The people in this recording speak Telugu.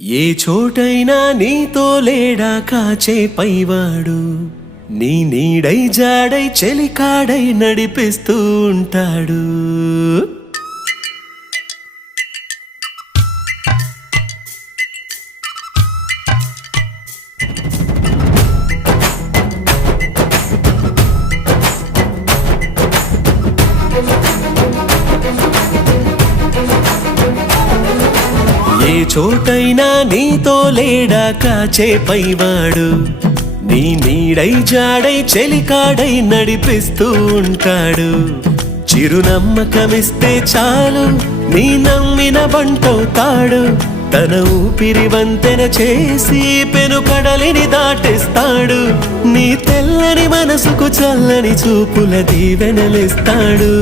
ఏ చోటైనా నీతో లేడా కాచే పైవాడు, నీ నీడై జాడై చెలికాడై నడిపిస్తూ ఉంటాడు. ఏ చోటైనా నీతో లేడా కాచే పైవాడు, నీ నీడై జాడై చెలికాడై నడిపిస్తూ ఉంటాడు. చిరునమ్మకమిస్తే చాలు నీ నమ్మిన బంటవుతాడు. తన ఊపిరి వంతెన చేసి పెను కడలిని దాటిస్తాడు. నీ తెల్లని మనసుకు చల్లని చూపుల దీవెనలిస్తాడు.